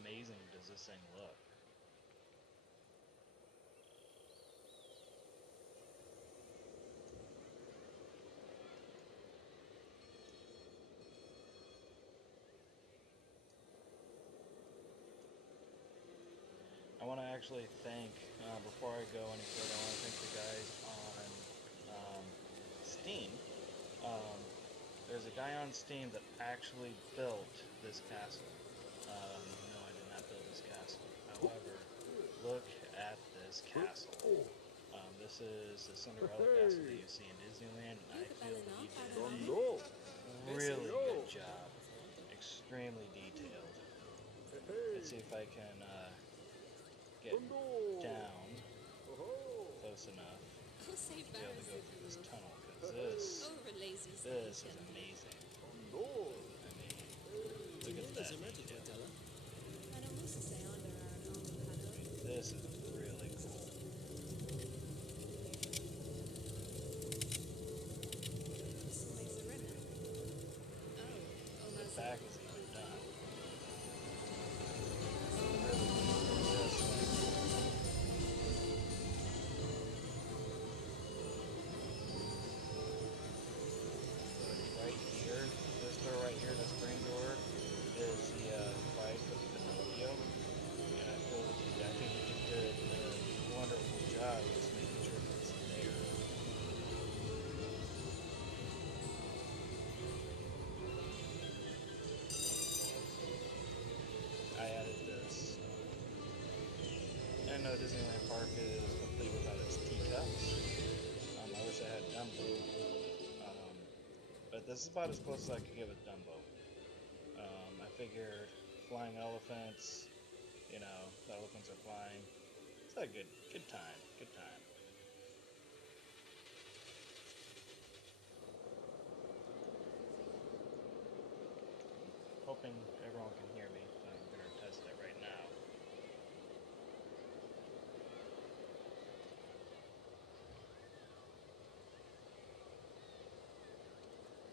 amazing does this thing look? I want to actually thank, before I go any further, I want to thank the guys on Steam. Um, there's a guy on Steam that actually built this castle. No, I did not build this castle. However, look at this castle. This is the Cinderella castle that you see in Disneyland, and I feel that he did a really good job. Extremely detailed. Let's see if I can get down close enough to be able to go through this tunnel, because this is amazing. I mean, look at that detail. This is really cool. The back is even done. Really, right here, this door right here, this green door, is the ride for the Pinocchio, and I think he just did a wonderful job just making sure that's there. I added this. And no Disneyland Park is complete without its teacups. I wish I had Dumbo. But this is about as close as I could get with Dumbo. I figured flying elephants, the elephants are flying. It's a good time, good time. Hoping everyone can hear me. I'm gonna test it right now.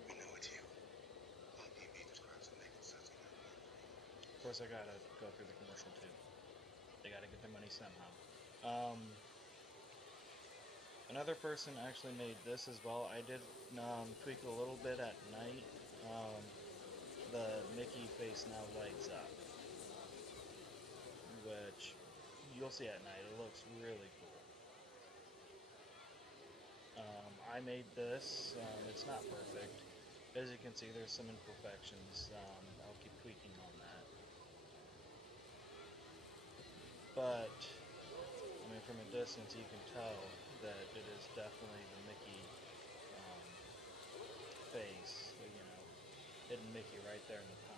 We know it's you. TV describes it making sense. Of course, I gotta go through the commercial too. They gotta get their money somehow. Um, Another person actually made this as well. I did tweak a little bit at night. Um, the Mickey face now lights up, which you'll see at night. It looks really cool. I made this. It's not perfect. As you can see, there's some imperfections. I'll keep tweaking on that. But, I mean, from a distance, you can tell that it is definitely the Mickey face. Hidden Mickey right there in the pond.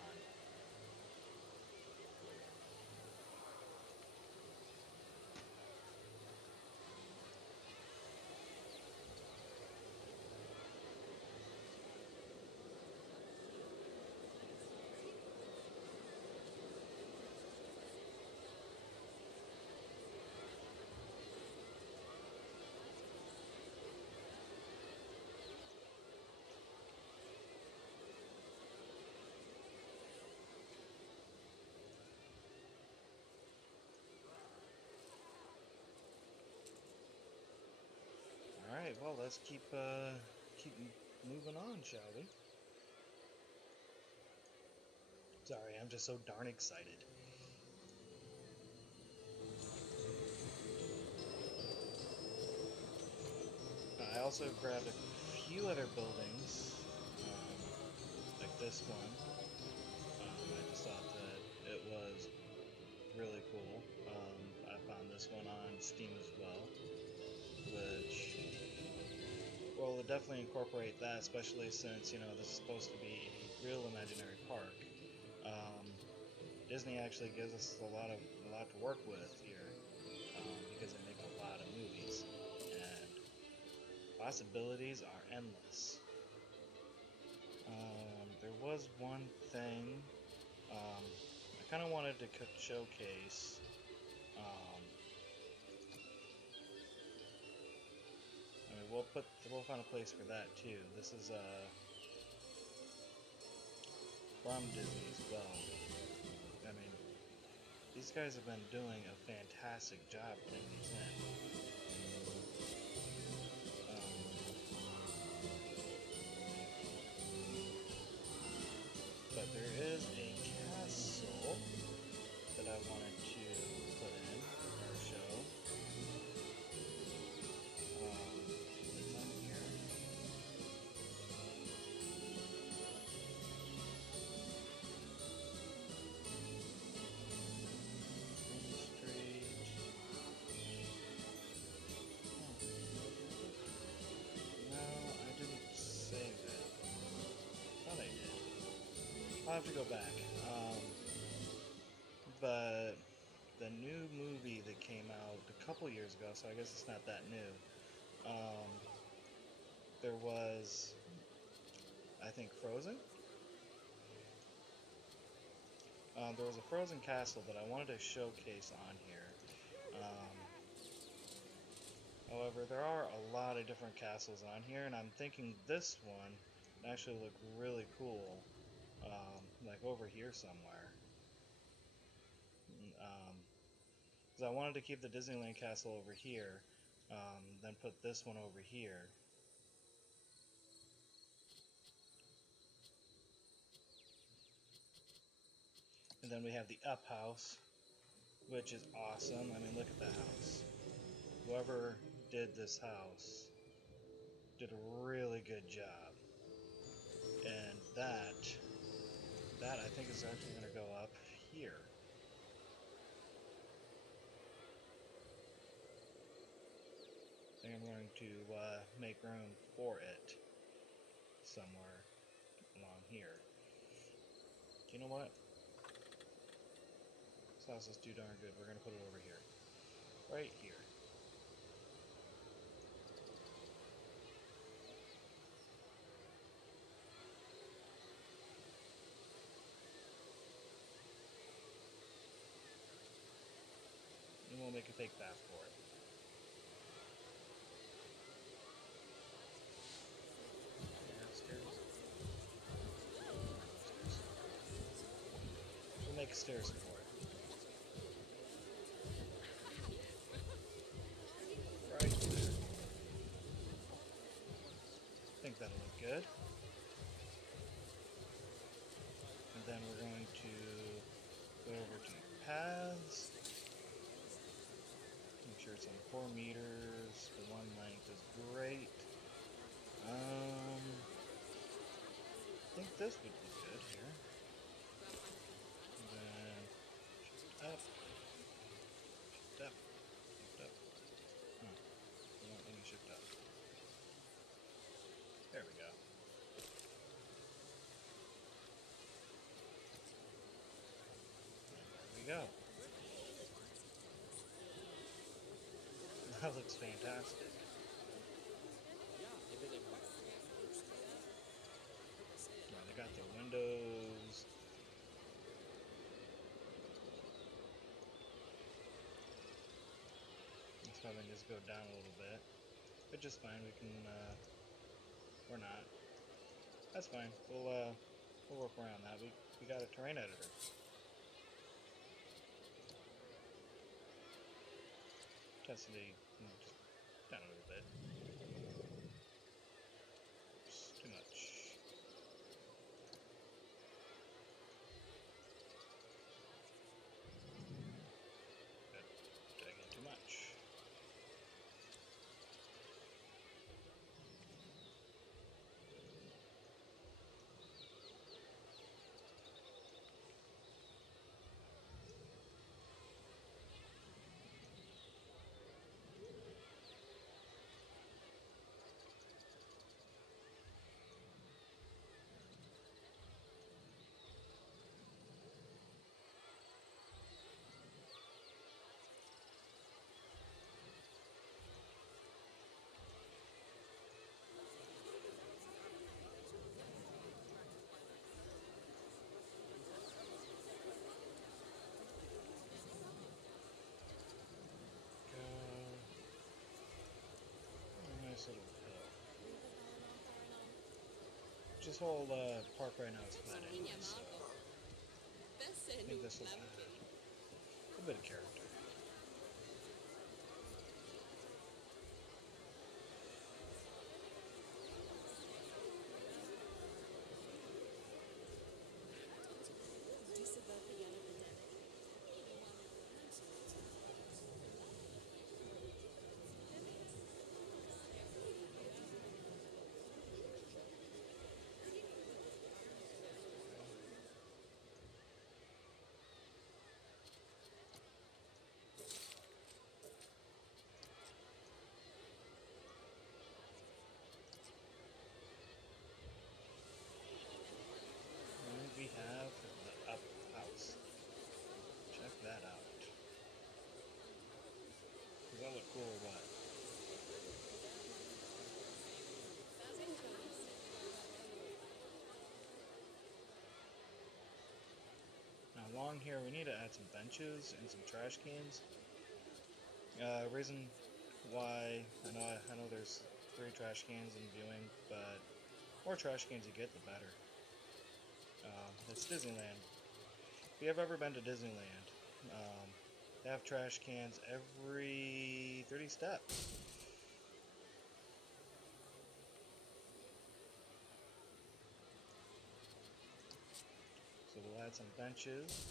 Alright, well, let's keep moving on, shall we? Sorry, I'm just so darn excited. I also grabbed a few other buildings, like this one. I just thought that it was really cool. I found this one on Steam as well, which, well, will definitely incorporate that, especially since, this is supposed to be a real imaginary park. Um, Disney actually gives us a lot to work with here, because they make a lot of movies, and possibilities are endless. There was one thing, I kind of wanted to showcase. Um, I mean, we'll find a place for that too. This is from Disney as well. I mean, these guys have been doing a fantastic job putting these in. But there is a castle that I wanted to put in our show. It's on here. Street. No, I didn't save it. Thought I did. I'll have to go back. But the new movie that came out a couple years ago, so I guess it's not that new. There was, I think, Frozen. There was a Frozen castle that I wanted to showcase on here. However, there are a lot of different castles on here, and I'm thinking this one would actually look really cool, like over here somewhere. Because I wanted to keep the Disneyland castle over here, then put this one over here. And then we have the Up House, which is awesome. I mean, look at the house. Whoever did this house did a really good job. And that I think is actually going to go up here. I think I'm going to make room for it somewhere along here. You know what? This house is too darn good. We're going to put it over here. Right here. And we'll make a fake path for it. We'll make stairs for it. Right there. I think that'll look good. And then we're going to go over to paths. Make sure it's on 4 meters. The one length is great. I think this would be good here. And then up, shift up, shift up. It won't let me shift up. There we go. There we go. That looks fantastic. Now they got the windows. Let's probably just go down a little bit. But just fine, we can, or not. That's fine. We'll work around that. We got a terrain editor. Test the, just down a little bit. Oops, too much. Did I get too much? Nice little hill. This whole park right now is flat anyway, so I think this will a bit of character. And we have the up house. Check that out. Does that look cool or what? Now along here we need to add some benches and some trash cans. Reason why I know there's 3 trash cans in viewing, but more trash cans you get, the better. It's Disneyland. If you have ever been to Disneyland, they have trash cans every 30 steps. So we'll add some benches.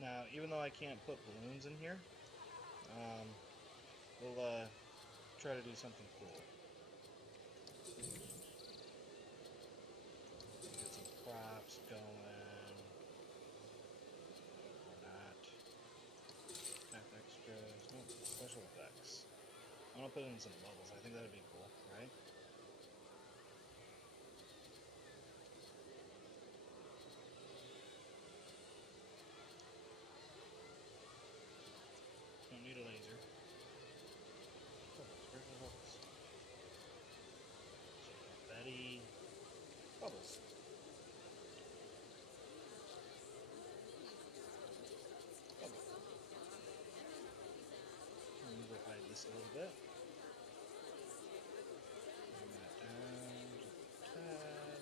Now, even though I can't put balloons in here, we'll try to do something cool. Get some props going. Or not. Act extras. No, special effects. I'm gonna put in some bubbles. I think that'd be cool, right? Don't need a laser. Bubbles. Where's the bubbles? Confetti. Bubbles. Bubbles. And we'll hide this a little bit. Bring that down just a tad.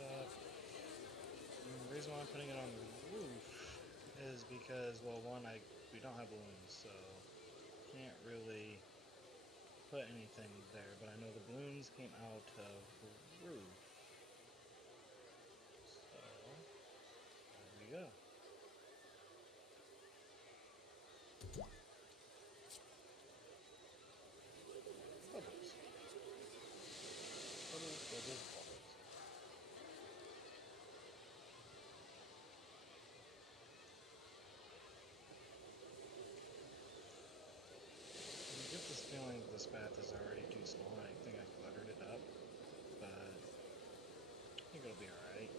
Up. And the reason why I'm putting it on the roof is because, well, one, we don't have balloons, so can't really put anything there. But I know the balloons came out of the roof, so there we go. Bubbles, bubbles, bubbles, bubbles. I get this feeling that this path is already too small. I think I cluttered it up, but I think it'll be alright.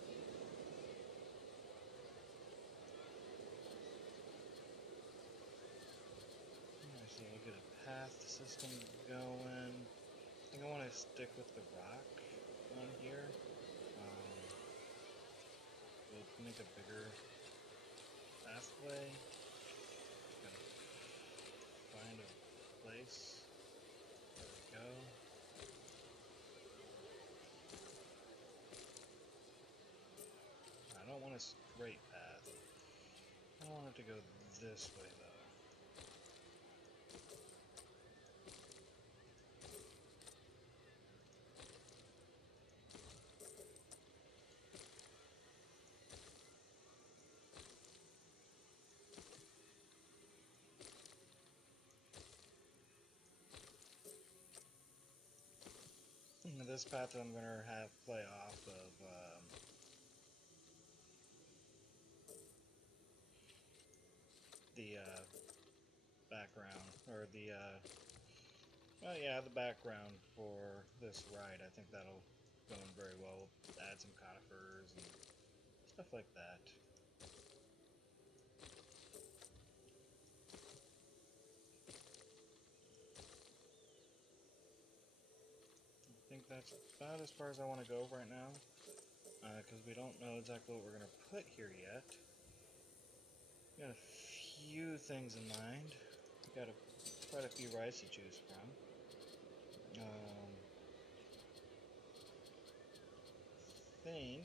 So we'll get a path system going. I think I want to stick with the rock on here. We'll make a bigger pathway. Gotta find a place. There we go. I don't want a straight path. I don't want it to go this way though. This path I'm going to have play off of the background, or the well, yeah, the background for this ride. I think that'll go in very well. Add some conifers and stuff like that. that's about as far as I want to go right now, because we don't know exactly what we're going to put here yet. We got a few things in mind. We got quite a few rides to choose from. Think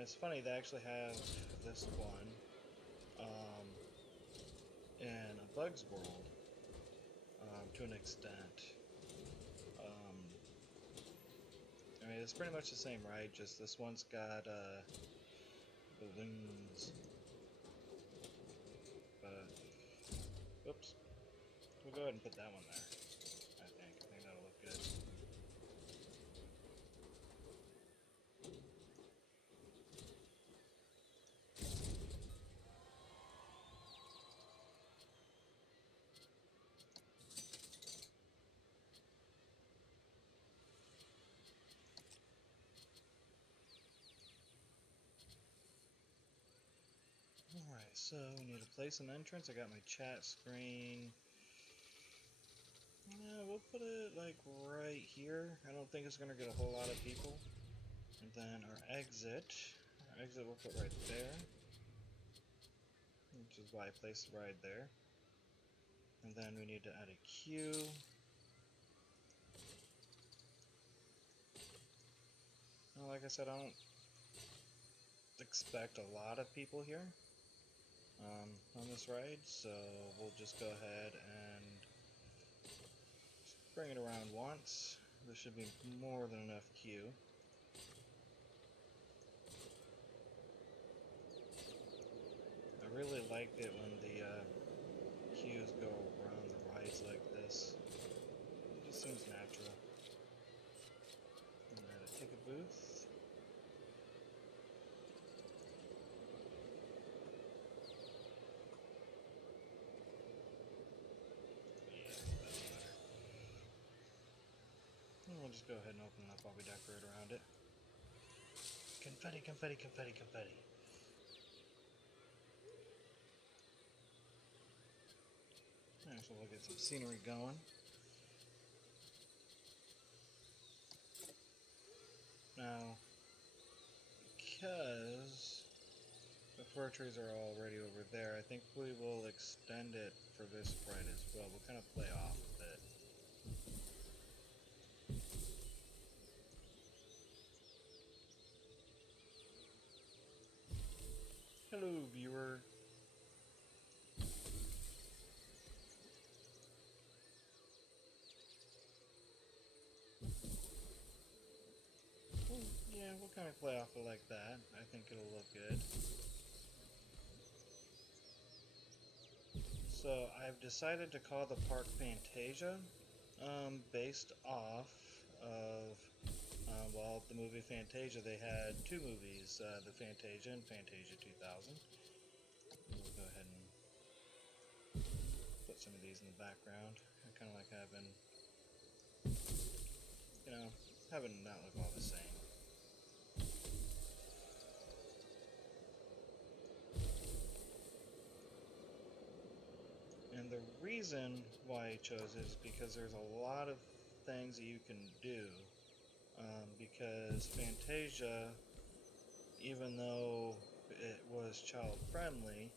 it's funny, they actually have this one in a Bug's World to an extent. I mean, it's pretty much the same ride, just this one's got balloons. But, oops. We'll go ahead and put that one there, I think. I think that'll look good. Alright, so we need to place an entrance. I got my chat screen. Yeah, we'll put it like right here. I don't think it's going to get a whole lot of people. And then our exit we'll put right there. Which is why I placed the ride there. And then we need to add a queue. Well, like I said, I don't expect a lot of people here on this ride, so we'll just go ahead and bring it around once. There should be more than enough queue. I really like it when the queues go around the rides like this. It just seems natural. And add a ticket booth. And we'll just go ahead and open it up while we decorate around it. Confetti, confetti, confetti, confetti. Alright, so we'll get some scenery going. Now, because the fir trees are already over there, I think we will extend it for this ride as well. We'll kind of play off of it. Hello, viewer. Yeah, we'll kind of play off it like that. I think it'll look good. So I've decided to call the park Fantasia, based off of, well, the movie Fantasia. They had two movies, the Fantasia and Fantasia 2000. We'll go ahead and put some of these in the background. I kind of like having, having it not look all the same. And the reason why I chose it is because there's a lot of things that you can do. Because Fantasia, even though it was child friendly,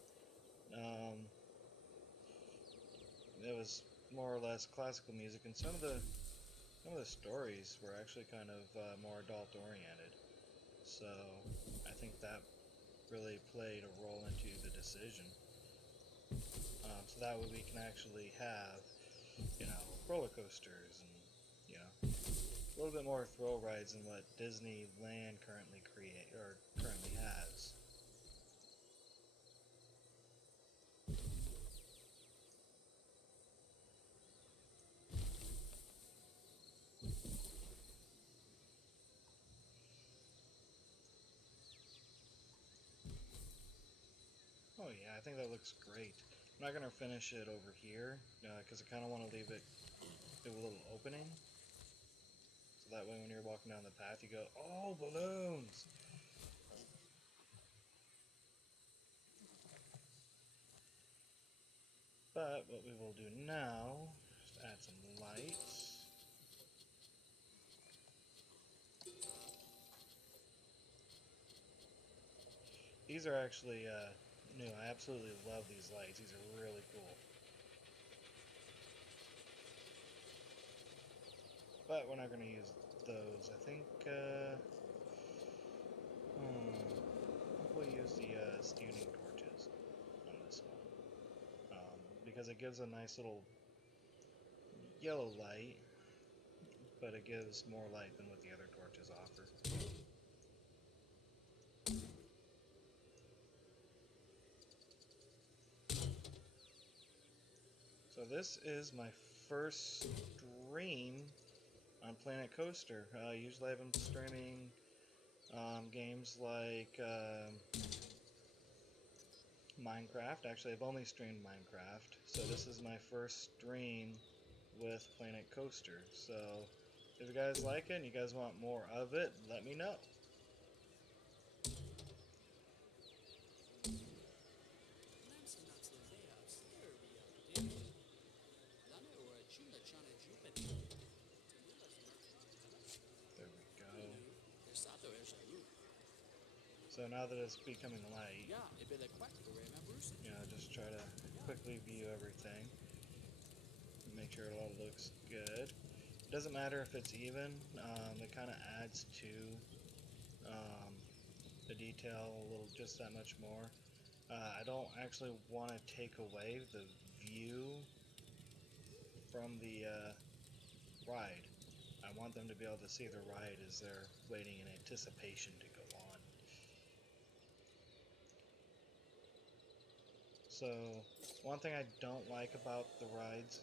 it was more or less classical music, and some of the stories were actually kind of more adult oriented. So I think that really played a role into the decision. So that way we can actually have, roller coasters and, a little bit more thrill rides than what Disneyland currently has. Oh yeah, I think that looks great. I'm not gonna finish it over here because I kind of want to leave a little opening, so that way when you're walking down the path, you go, "Oh, balloons!" But what we will do now is add some lights. these are actually new. I absolutely love these lights. These are really cool. But we're not going to use those. I think we'll use the steering torches on this one, because it gives a nice little yellow light, but it gives more light than what the other torches offer. So this is my first stream on Planet Coaster. Usually I've been streaming games like Minecraft. Actually, I've only streamed Minecraft. So this is my first stream with Planet Coaster. So if you guys like it and you guys want more of it, let me know. There we go. So now that it's becoming light, just try to quickly view everything. Make sure it all looks good. It doesn't matter if it's even. It kind of adds to the detail a little, just that much more. I don't actually want to take away the view from the ride. I want them to be able to see the ride as they're waiting in anticipation to go on. So, one thing I don't like about the rides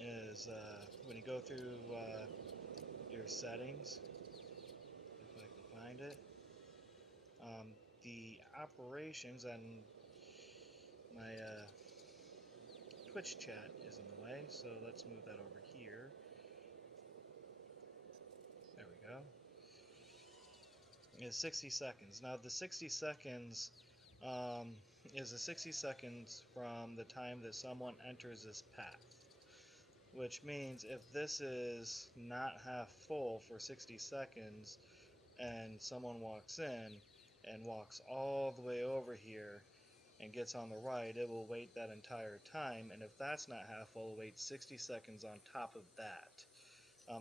is when you go through your settings, if I can find it, the operations and my Twitch chat is in the way, so let's move that over here. There we go. Is 60 seconds. Now the 60 seconds is the 60 seconds from the time that someone enters this path. Which means if this is not half full for 60 seconds and someone walks in and walks all the way over here and gets on the ride, it will wait that entire time, and if that's not half full, it'll wait 60 seconds on top of that.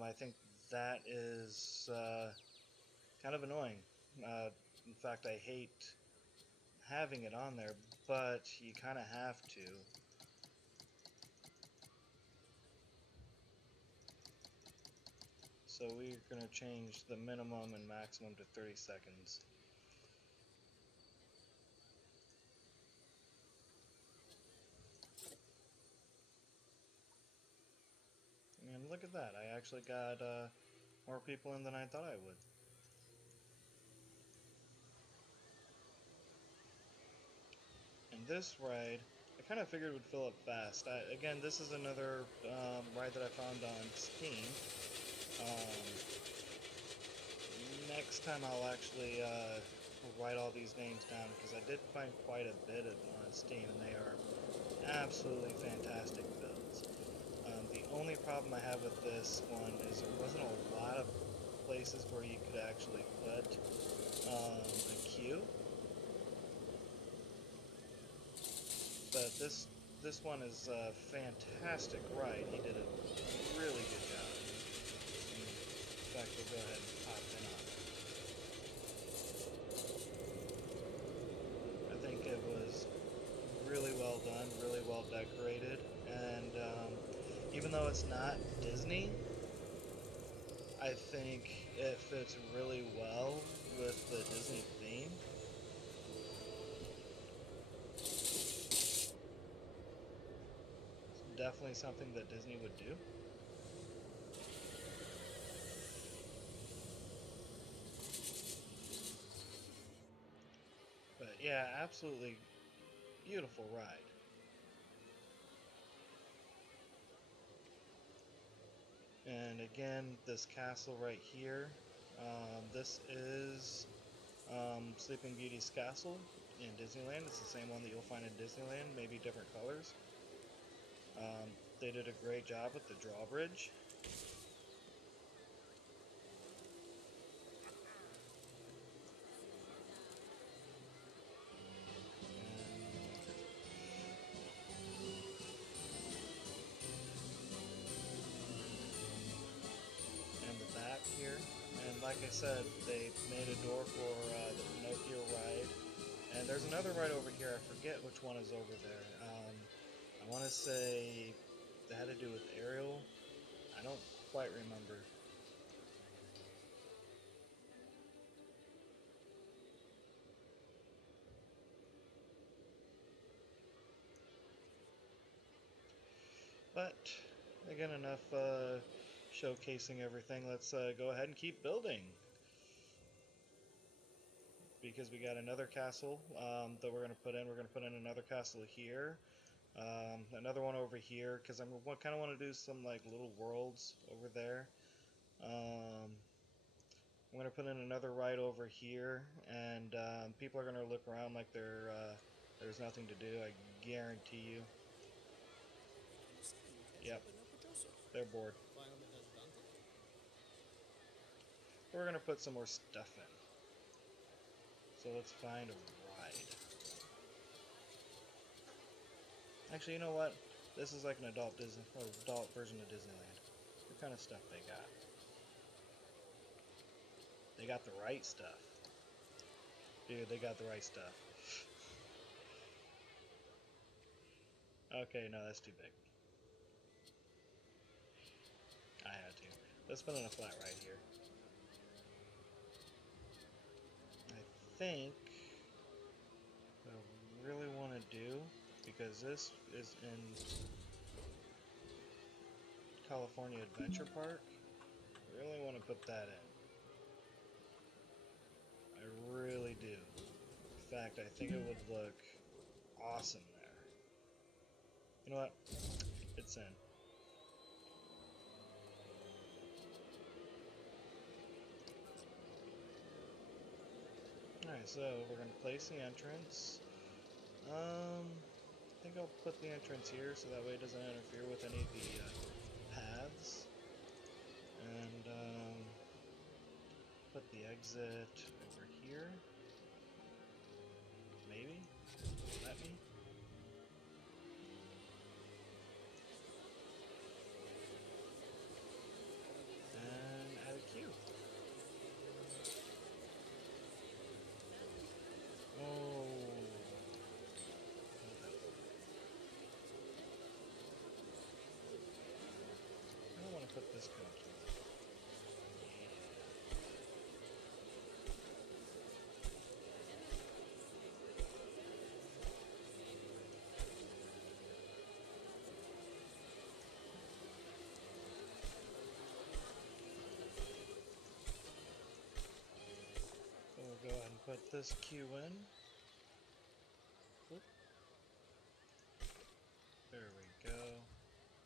I think that is kind of annoying. In fact, I hate having it on there, but you kind of have to. So we're going to change the minimum and maximum to 30 seconds. And look at that, I actually got more people in than I thought I would. And this ride, I kind of figured would fill up fast. Again, this is another ride that I found on Steam. Next time I'll actually write all these names down, because I did find quite a bit of them on Steam, and they are absolutely fantastic builds. The only problem I have with this one is there wasn't a lot of places where you could actually put a queue. But this one is a fantastic ride. He did a really good job. In fact, we'll go ahead and pop in on it. I think it was really well done, really well decorated, and even though it's not Disney, I think it fits really well with the Disney theme. Definitely something that Disney would do. But yeah, absolutely beautiful ride. And again, this castle right here, this is Sleeping Beauty's castle in Disneyland. It's the same one that you'll find in Disneyland, maybe different colors. They did a great job with the drawbridge. like I said, they made a door for the Pinocchio ride. And there's another ride over here. I forget which one is over there. I want to say that had to do with Ariel. I don't quite remember. But again, enough showcasing everything. Let's go ahead and keep building. Because we got another castle that we're going to put in. We're going to put in another castle here. Another one over here because I kind of want to do some like little worlds over there. I'm going to put in another ride over here, and people are going to look around like there's nothing to do. I guarantee you. Yep, they're bored. But we're going to put some more stuff in. So let's find a ride. Actually, you know what? This is like an adult Disney, or adult version of Disneyland. What kind of stuff they got? They got the right stuff. Dude, they got the right stuff. Okay, no, that's too big. I had to. Let's put in a flat right here. I think what I really want to do, because this is in California Adventure Park, I really want to put that in. I really do. In fact, I think it would look awesome there. You know what? It's in. Alright, so we're going to place the entrance. I think I'll put the entrance here so that way it doesn't interfere with any of the paths. And put the exit over here. Maybe? Let me? And add a queue. Oh. I don't want to put this code. So we'll go ahead and put this queue in. Whoop. There we go.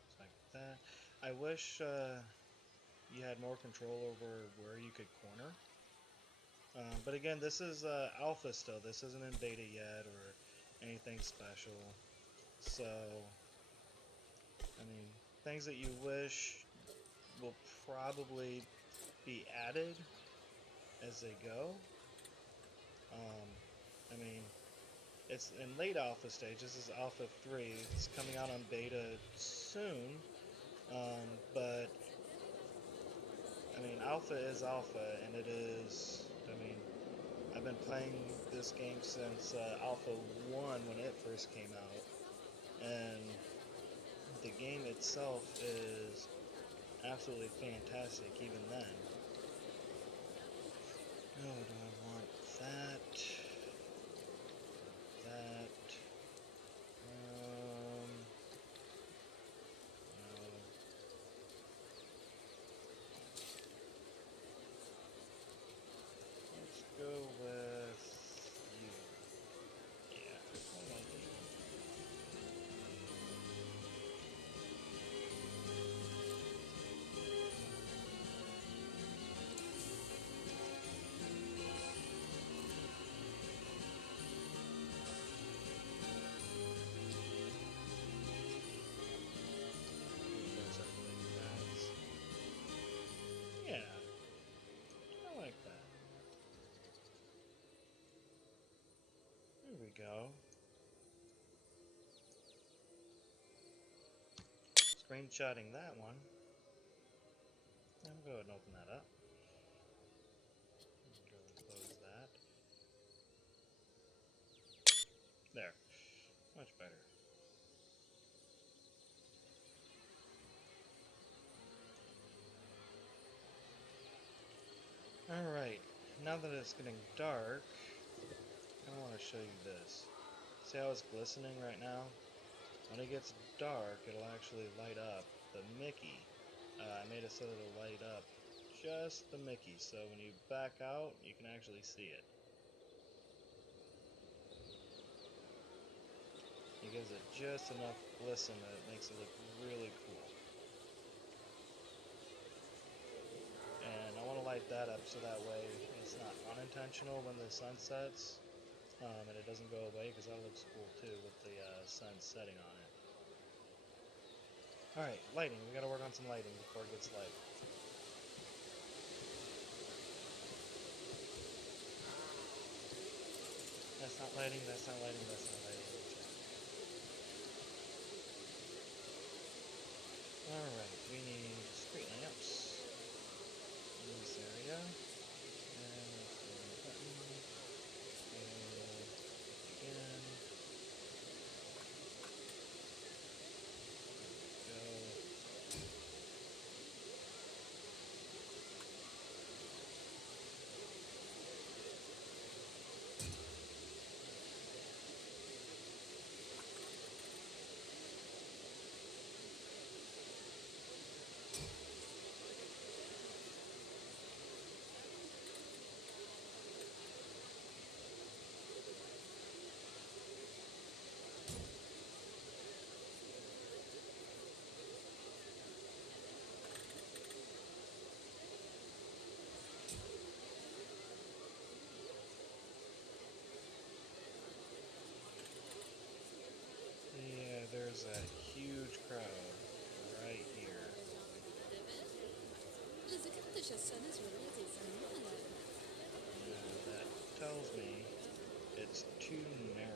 Just like that. I wish you had more control over where you could corner. But again, this is alpha still. This isn't in beta yet or anything special. So, I mean, things that you wish will probably be added as they go. I mean, it's in late alpha stage. This is alpha 3. It's coming out on beta soon. But, I mean, alpha is alpha, and it is, I mean, I've been playing this game since Alpha 1 when it first came out, and the game itself is absolutely fantastic even then. Oh, do I want that? That? No. Let's go with you. Yeah, I like it. Yeah, I like that. There we go. Screenshotting that one. I'll go ahead and open that up. There. Much better. Alright, now that it's getting dark, I want to show you this. See how it's glistening right now? When it gets dark, it'll actually light up the Mickey. I made it so that it'll light up just the Mickey, so when you back out, you can actually see it. It gives it just enough glisten that it makes it look really cool. And I want to light that up so that way it's not unintentional when the sun sets, and it doesn't go away, because that looks cool too with the sun setting on it. Alright, lighting. We gotta work on some lighting before it gets light. That's not lighting, that's not lighting, that's not lighting. Alright, we need street lamps in this area. And let's go on the button. And again. Go. Yeah, there's a huge crowd right here. That tells me it's too narrow.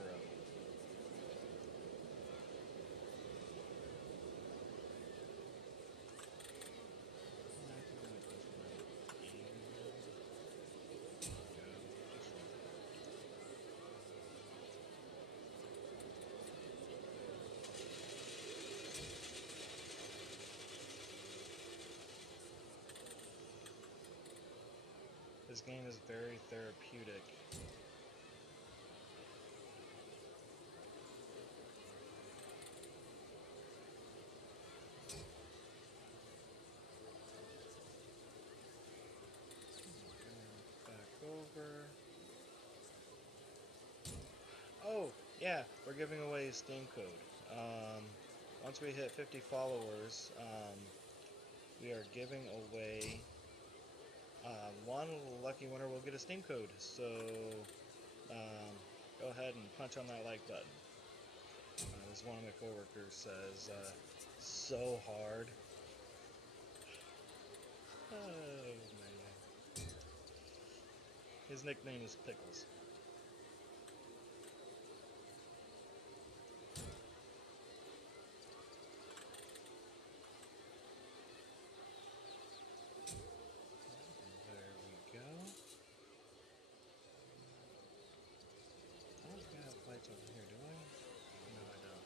This game is very therapeutic. Back over. Oh, yeah, we're giving away a Steam code. Once we hit 50 followers, we are giving away one lucky winner will get a Steam code. So go ahead and punch on that like button. As one of my coworkers says, so hard. Oh man. His nickname is Pickles. There we go. I don't think I have lights over here, do I? No, I don't.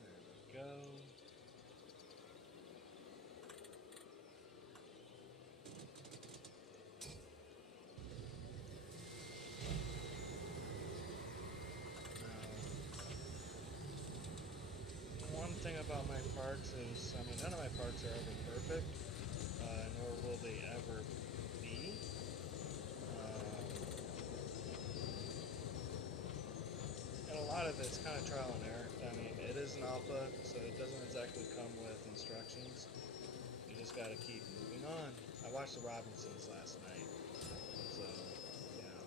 There we go. One thing about my parks is, I mean, none of my parks are ever perfect, nor will they ever be. And a lot of it's kind of trial and error. I mean, it is an alpha, so it doesn't exactly come with instructions. You just gotta keep moving on. I watched The Robinsons last night, so, you know,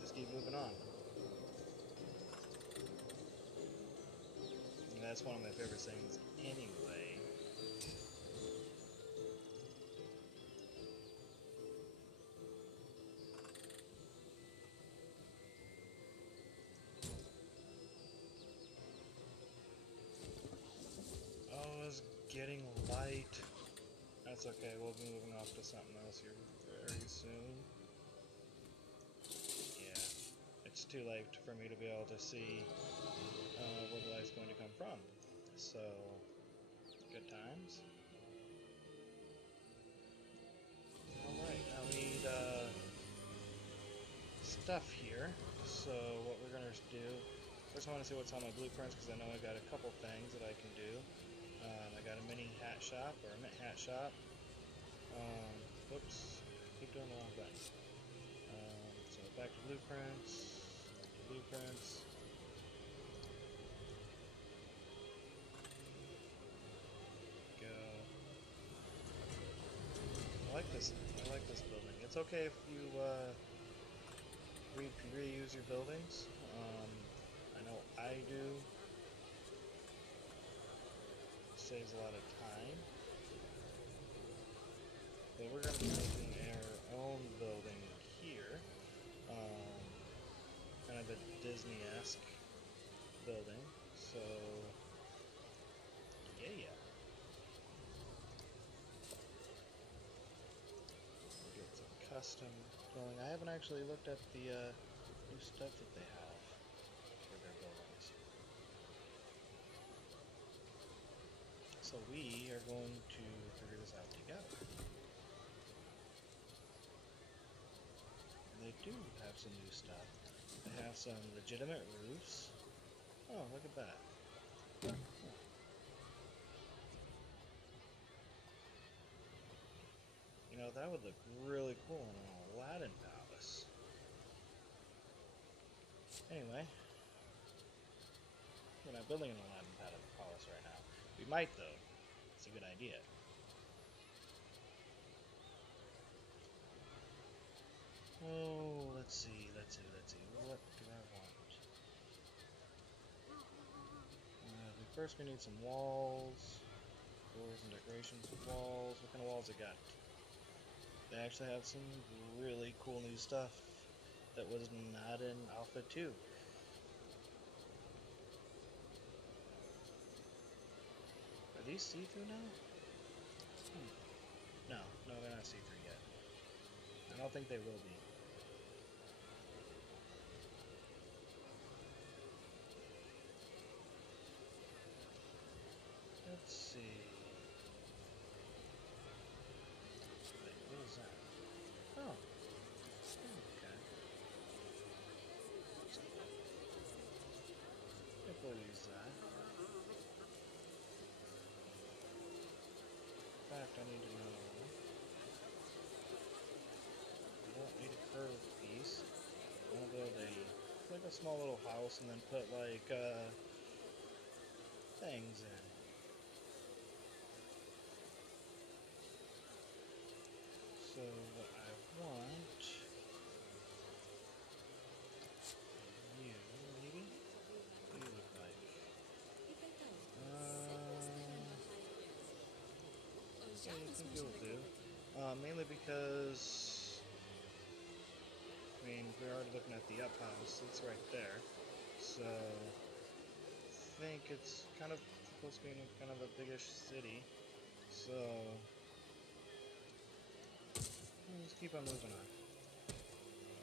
just keep moving on. And that's one of my favorite sayings anyway. getting light. That's okay, we'll be moving off to something else here very soon. Yeah, it's too late for me to be able to see where the light's going to come from. So, good times. Alright, now we need stuff here. So what we're going to do, first I want to see what's on my blueprints because I know I got a couple things that I can do. I got a mini hat shop, or a mint hat shop. Whoops, keep doing the wrong button. So back to blueprints, blueprints. Go. I like this building. It's okay if you reuse your buildings. I know I do. Saves a lot of time. But we're going to be making our own building here. Kind of a Disney-esque building. So, yeah. Get some custom building. I haven't actually looked at the new stuff that they have for their buildings. So we are going to figure this out together. And they do have some new stuff. They have some legitimate roofs. Oh, look at that. Huh. You know, that would look really cool in an Aladdin palace. Anyway, we're not building an Aladdin palace right now. We might, though. It's a good idea. Oh, let's see. What do I want? First, we need some walls. Doors and decorations. Walls. What kind of walls I got? They actually have some really cool new stuff that was not in Alpha 2. Are these see-through now? No, they're not see-through yet. I don't think they will be. Let's see. Wait, what is that? Oh. Okay. I think we'll use that. In fact, I need to know. I don't need a curved piece. I want to build like a small little house and then put like things in. So what I want you maybe? What do you look like? Yeah, I think you'll do. Mainly because I mean we're already looking at the up house, it's right there. So I think it's kind of supposed to be in kind of a biggish city. So let's keep on moving on.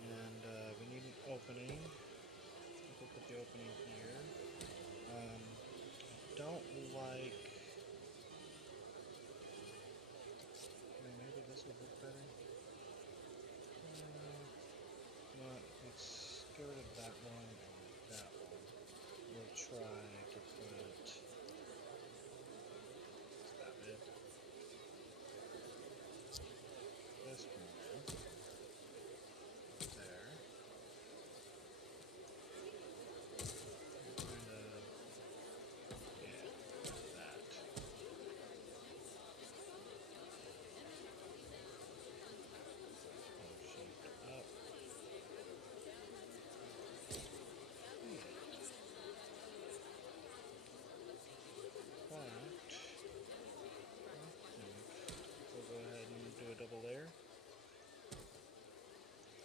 And we need an opening. We'll put the opening here. I don't like. Maybe this would look better. Let's get rid of that one and that one. We'll try to put. Stop it. This one there. There. Kind of. Yeah, like that. Shift up. But I think we'll go ahead and do a double layer.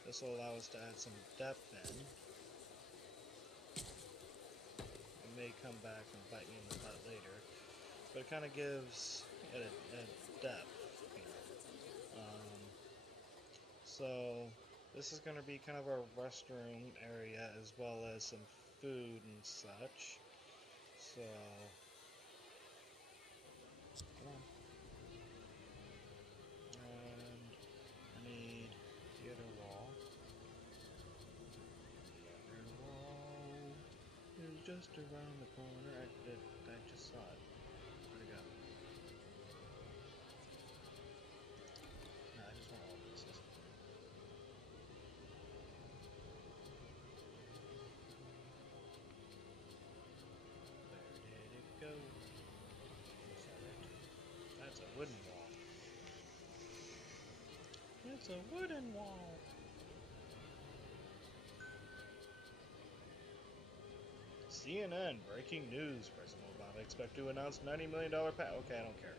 This will allow us to add some depth in. It may come back and bite me in the butt later. but it kind of gives it a depth. You know. So this is going to be kind of our restroom area as well as some food and such. So come on. And I need the other wall. The other wall is just around the corner. I just saw it. Where'd it go? No, I just want all pieces. Where did it go? Is that it? That's a wooden wall. It's a wooden wall. CNN breaking news. President Obama expect to announce $90 million pact. Okay, I don't care.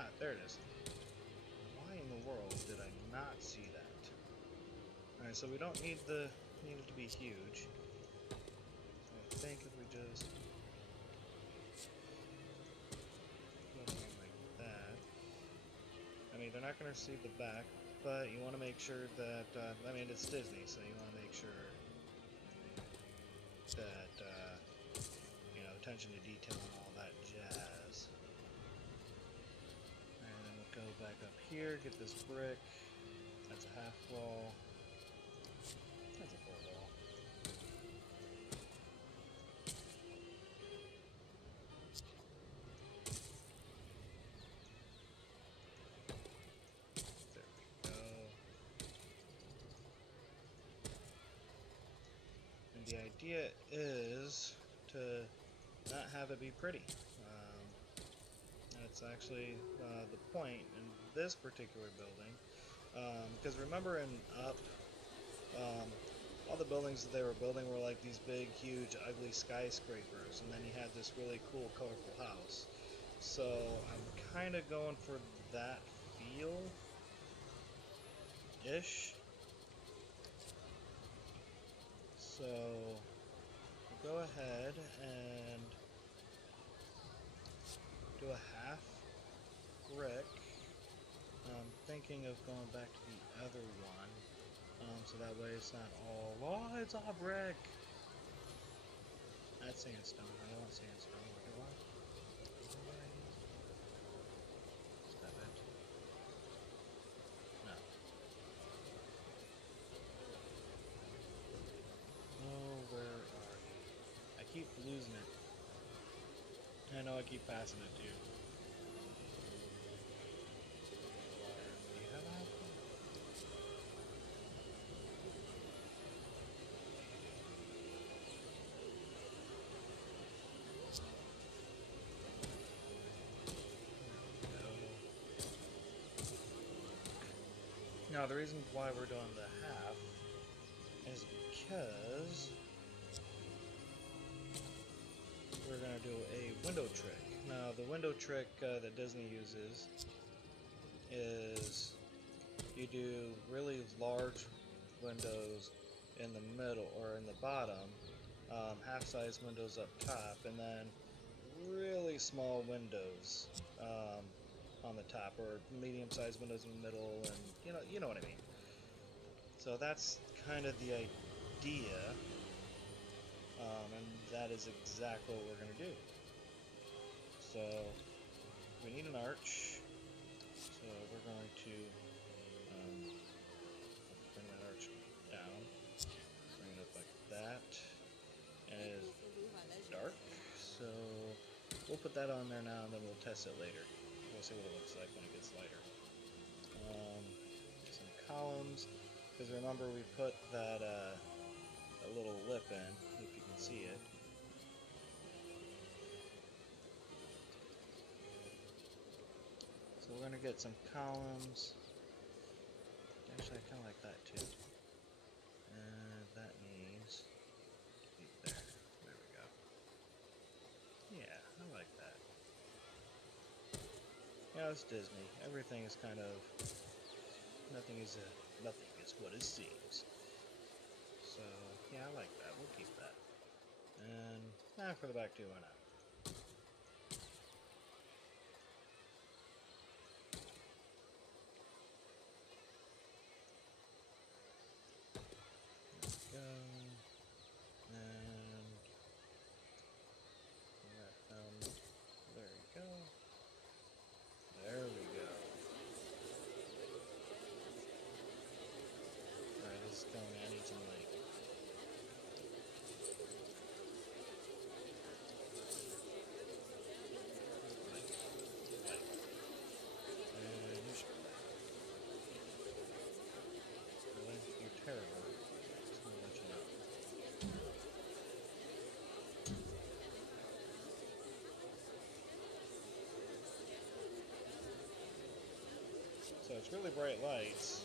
Ah, there it is. Why in the world did I not see that? Alright, so we don't need it to be huge. So I think if we just put it like that. I mean, they're not going to see the back, but you want to make sure that, I mean, it's Disney, so you want to make sure that, you know, attention to detail and all that jazz. And then we'll go back up here, get this brick. That's a half wall. That's a full wall. There we go. And the idea is to not have it be pretty. That's actually the point in this particular building. Because remember in Up, all the buildings that they were building were like these big, huge, ugly skyscrapers, and then you had this really cool, colorful house. So I'm kind of going for that feel-ish. So we'll go ahead and do a half brick. I'm thinking of going back to the other one, so that way it's not all, oh, it's all brick. That's sandstone. I don't want sandstone. What do I want? Is that it? No. Oh, where are you? I keep losing it. I know I keep passing it to you. Do you have a house? Now, the reason why we're doing the half is because we're going to do a window trick. Now, the window trick that Disney uses is you do really large windows in the middle or in the bottom, half-size windows up top, and then really small windows on the top, or medium-sized windows in the middle, and you know what I mean. So that's kind of the idea, and that is exactly what we're going to do. So we need an arch, so we're going to bring that arch down, bring it up like that, and it is dark, so we'll put that on there now, and then we'll test it later. We'll see what it looks like when it gets lighter. Some columns, because remember we put that a little lip in, if you can see it. So we're going to get some columns. Actually, I kind of like that too. And that needs to be there. There we go. Yeah, I like that. Yeah, it's Disney. Everything is kind of... Nothing is what it seems. So, yeah, I like that. We'll keep that. And for the back too, why not? There we go. And that found. There we go. There we go. Alright, this is telling me I need some light. Really? You're terrible. Just gonna let you know. So it's really bright lights,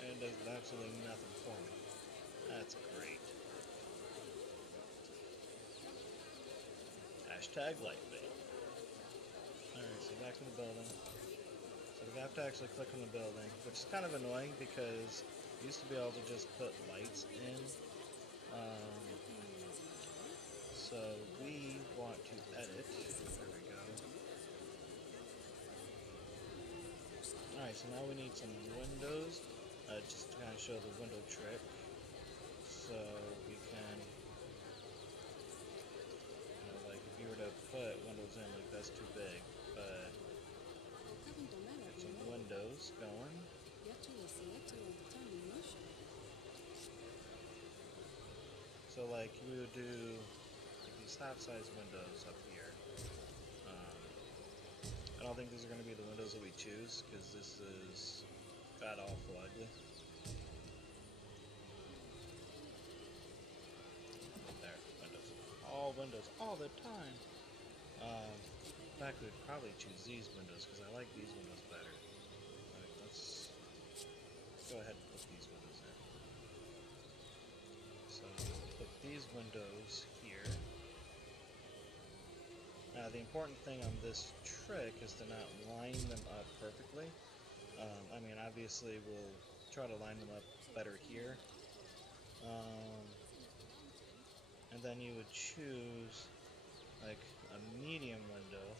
and it does absolutely nothing for me. That's great. Hashtag light bait. Alright, so back in the building. So we have to actually click on the building, which is kind of annoying because you used to be able to just put lights in. So we want to edit. There we go. Alright, so now we need some windows, just to kind of show the window trick. So we can, like if you were to put windows in, like that's too big, but get some windows going. So like we would do like these half-size windows up here. I don't think these are going to be the windows that we choose because this is god awful ugly. There, windows. All windows, all the time. In fact, we'd probably choose these windows because I like these windows better. Alright, let's go ahead and put these windows in. So, put these windows here. Now, the important thing on this trick is to not line them up perfectly. I mean, obviously, we'll try to line them up better here. And then you would choose, like, a medium window.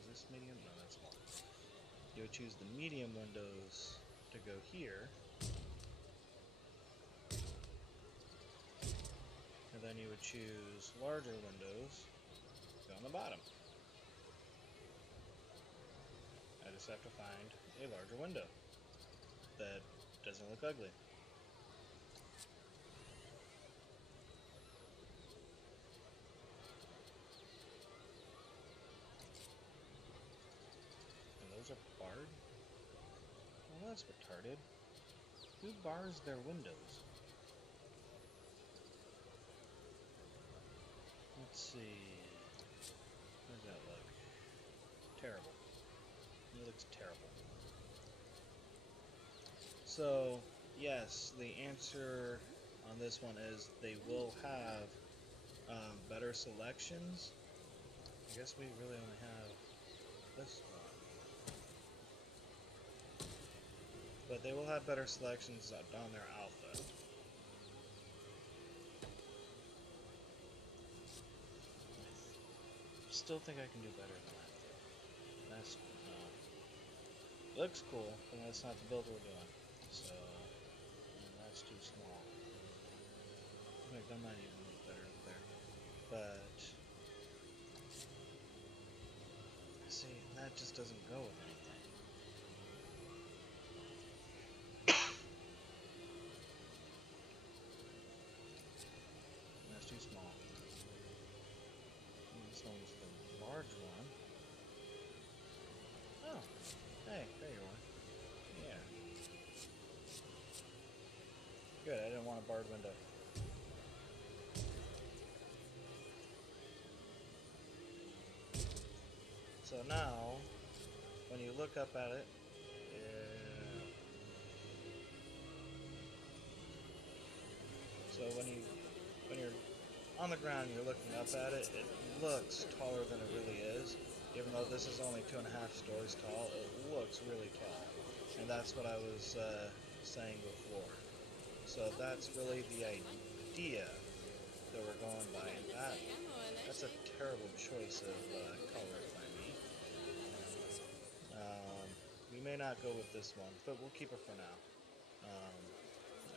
Is this medium? No, that's small. You would choose the medium windows to go here. And then you would choose larger windows to go on the bottom. I just have to find a larger window that doesn't look ugly. And those are barred? Well, that's retarded. Who bars their windows? Let's see. How does that look? Terrible. It looks terrible. So, yes, the answer on this one is they will have better selections. I guess we really only have this one. But they will have better selections on their alpha. I still think I can do better than that, though. That's, looks cool, but that's not the build we're doing. So, that's too small. In fact, that might even look better up there. But, see, that just doesn't go with anything. That's too small. And this one's the large one. Oh, hey, there you are. Yeah. Good, I didn't want a barred window. So now, when you look up at it, so when you're on the ground, you're looking up at it, it looks taller than it really is. Even though this is only 2.5 stories tall, it looks really tall. And that's what I was saying before. So that's really the idea. idea that we're going by, and that's a terrible choice of color, if I may. We may not go with this one, but we'll keep it for now.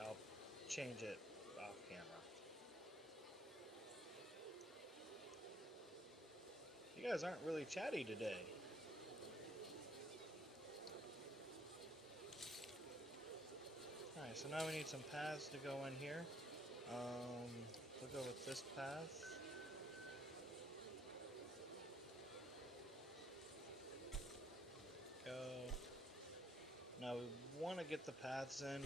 I'll change it off camera. You guys aren't really chatty today. Alright, so now we need some paths to go in here. We'll go with this path. Go. Now we want to get the paths in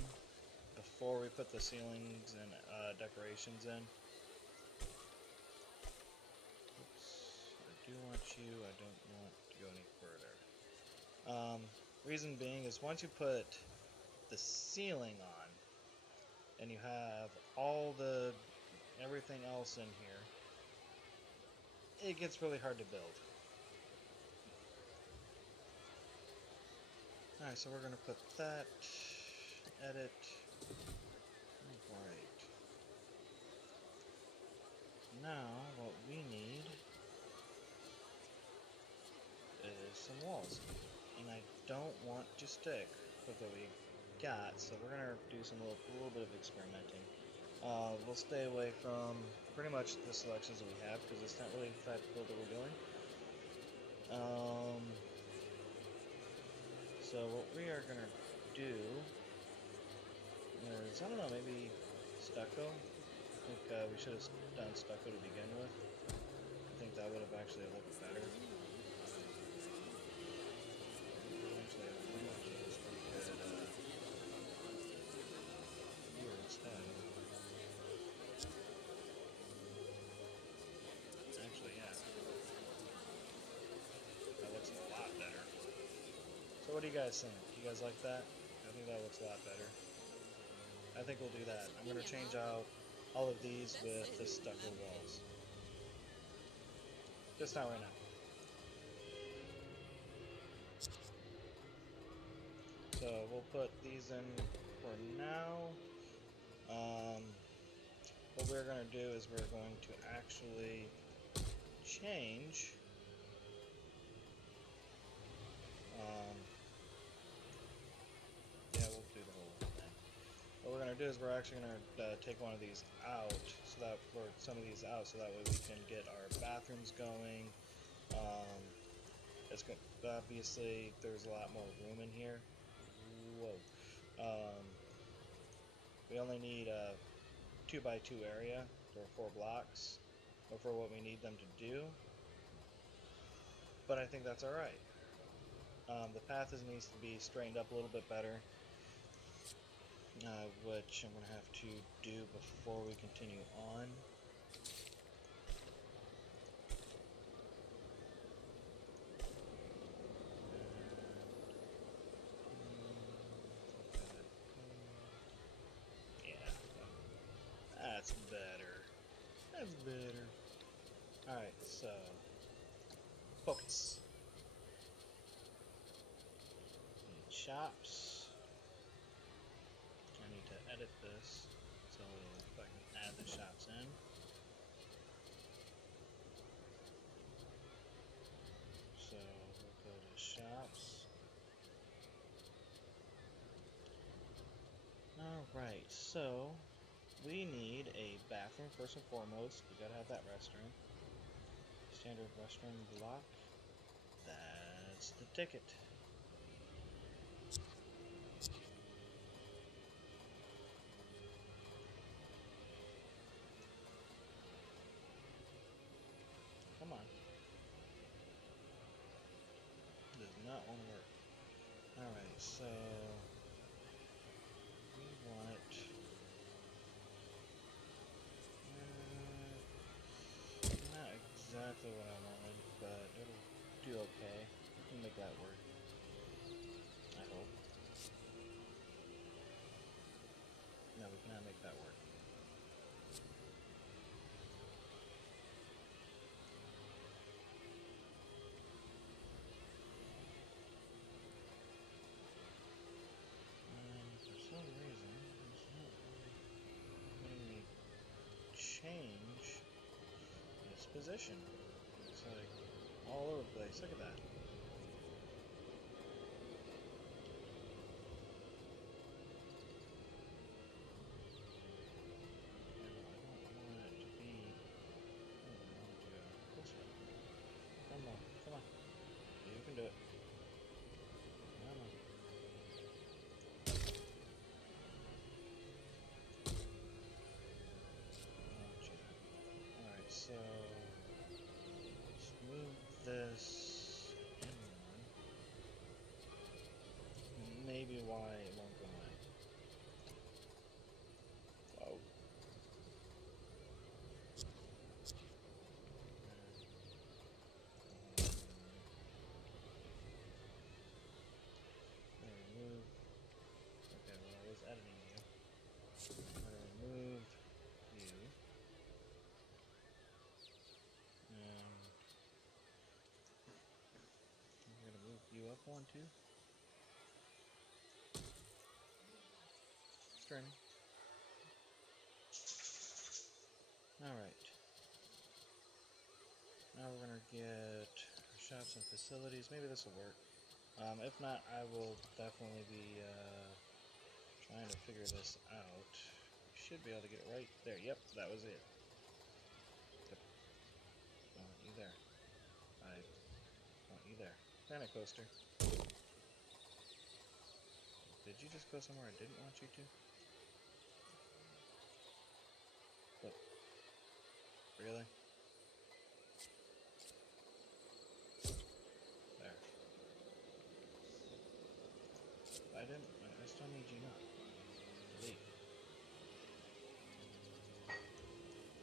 before we put the ceilings and decorations in. Oops. I do want you, I don't want to go any further. Reason being is once you put the ceiling on and you have everything else in here, it gets really hard to build. Alright, so we're going to put that, edit, right. Now, what we need is some walls. And I don't want to stick with what we got, so we're going to do a little bit of experimenting. We'll stay away from pretty much the selections that we have, because it's not really the type of build that we're doing. So what we are going to do is, I don't know, maybe stucco? I think we should have done stucco to begin with. I think that would have actually looked better. Actually, I might just put it here instead. Actually, yeah. That looks a lot better. So what do you guys think? You guys like that? I think that looks a lot better. I think we'll do that. I'm going to change out all of these with the stucco walls. Just not right now. So we'll put these in for now. What we're going to do is we're going to actually change yeah, we'll do the whole thing. What we're going to do is we're actually going to take one of these out, or some of these out, so that way we can get our bathrooms going. It's good. Obviously, there's a lot more room in here. Whoa. We only need a 2x2 area for 4 blocks, or for what we need them to do. But I think that's alright. The path needs to be straightened up a little bit better, which I'm going to have to do before we continue on. Yeah, that's better. That's better. Alright, so focus. Need shops. I need to edit this so I can add the shops in. So we'll go to shops. Alright, so we need a bathroom first and foremost. We gotta have that restroom. Standard restroom block. That's the ticket. Come on. Does not want to work. Alright, so we want not exactly what I wanted, but it'll do okay. We can make that work. I hope. No, we cannot make that work. For some reason, it's not really letting me position. It's like all over the place. Look at that. Come on, come on. You can do it. Come on. Alright, so let's move this inward. Maybe why it won't go in. Whoa. Remove. Okay, well, I was editing you. I'm gonna remove you. I'm gonna move you up one too. Streaming. Alright. Now we're gonna get shops and facilities. Maybe this will work. If not, I will definitely be trying to figure this out. We should be able to get it right there. Yep, that was it. Yep. I want you there. I want you there. Planet Coaster. Did you just go somewhere I didn't want you to? Look. Really? There. I didn't. I still need you not. Delete.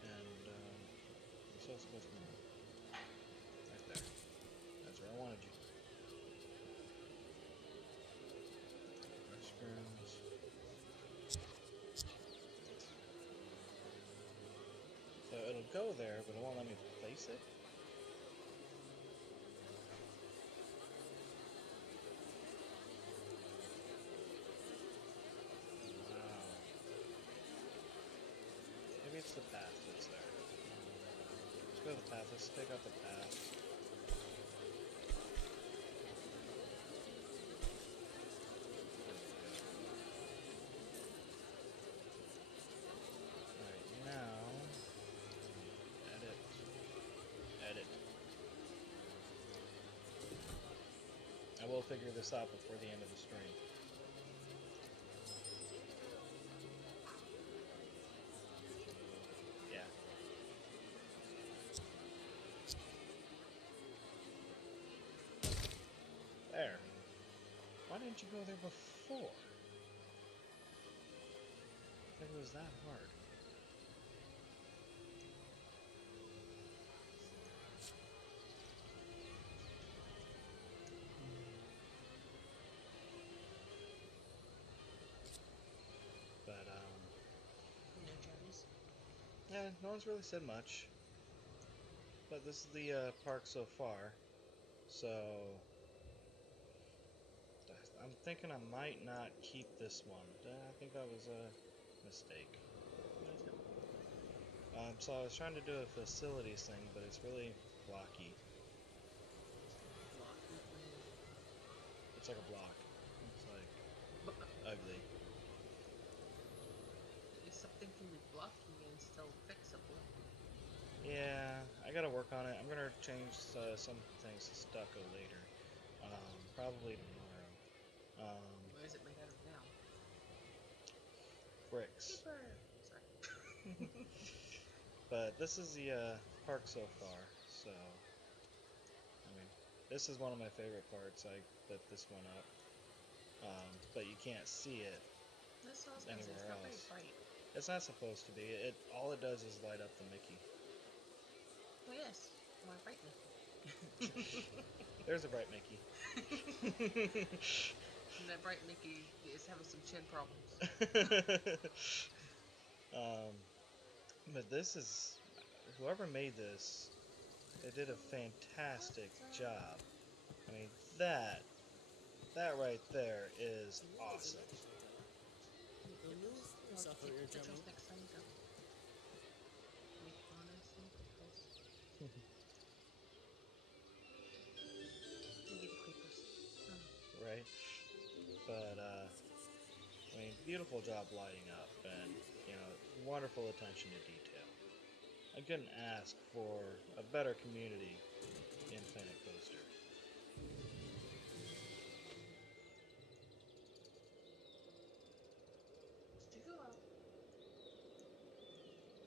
And you're still supposed to move. Right there. That's where I wanted you. Restrooms. So it'll go there, but it won't let me place it. Wow. Maybe it's the path that's there. Let's go to the path. Let's take out the path. Alright, now edit. Edit. I will figure this out before the end of the stream. Yeah. There. Why didn't you go there before? I think it was that hard. But, yeah, no one's really said much. But this is the park so far. So, I'm thinking I might not keep this one. I think that was a mistake. So I was trying to do a facilities thing, but it's really blocky. It's like a block. It's like ugly. Something can be blocky and still fixable. Yeah, I gotta work on it. I'm gonna change some things to stucco later. Probably tomorrow. What is it made out of now? Bricks. Sorry. But this is the park so far, so I mean, this is one of my favorite parts. I put this one up, but you can't see it anywhere else. It's not supposed to be. All it does is light up the Mickey. Oh yes, my bright Mickey. There's a bright Mickey. And that bright Mickey is having some chin problems. But this is, whoever made this, they did a fantastic job. I mean, that right there is awesome. beautiful job lighting up, and wonderful attention to detail. I couldn't ask for a better community in Planet Coaster. Did you go out?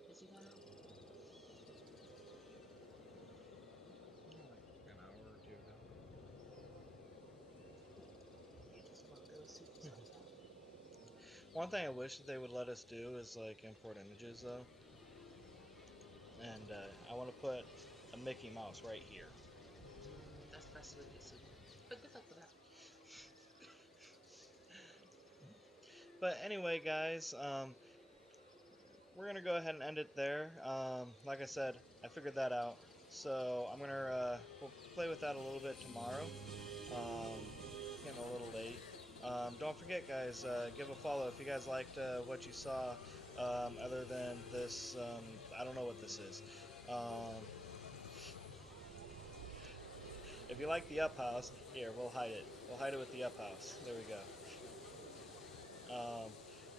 Has he gone out? Like an hour or two ago. He just want to go see what's outside. One thing I wish that they would let us do is like import images though, and I want to put a Mickey Mouse right here. That's the best way to see. But good luck with that. But anyway, guys, we're gonna go ahead and end it there. Like I said, I figured that out, so I'm gonna we'll play with that a little bit tomorrow. Um, Getting a little late. Don't forget, guys, give a follow if you guys liked what you saw. Other than this, I don't know what this is. Um, if you like the up house, here we'll hide it. We'll hide it with the up house. There we go.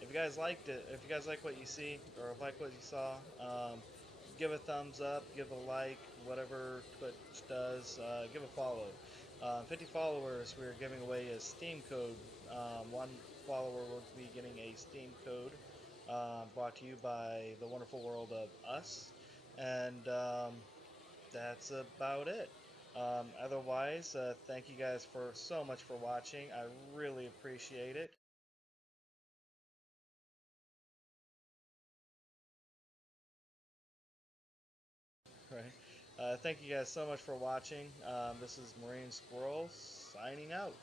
If you guys liked it, if you guys like what you see or like what you saw, give a thumbs up, give a like, whatever Twitch does. Give a follow. 50 followers, we're giving away a Steam code. One follower will be getting a Steam code brought to you by the wonderful world of us. And that's about it. Otherwise, thank you guys for so much for watching. I really appreciate it. Right. Thank you guys so much for watching. This is Marine Squirrel signing out.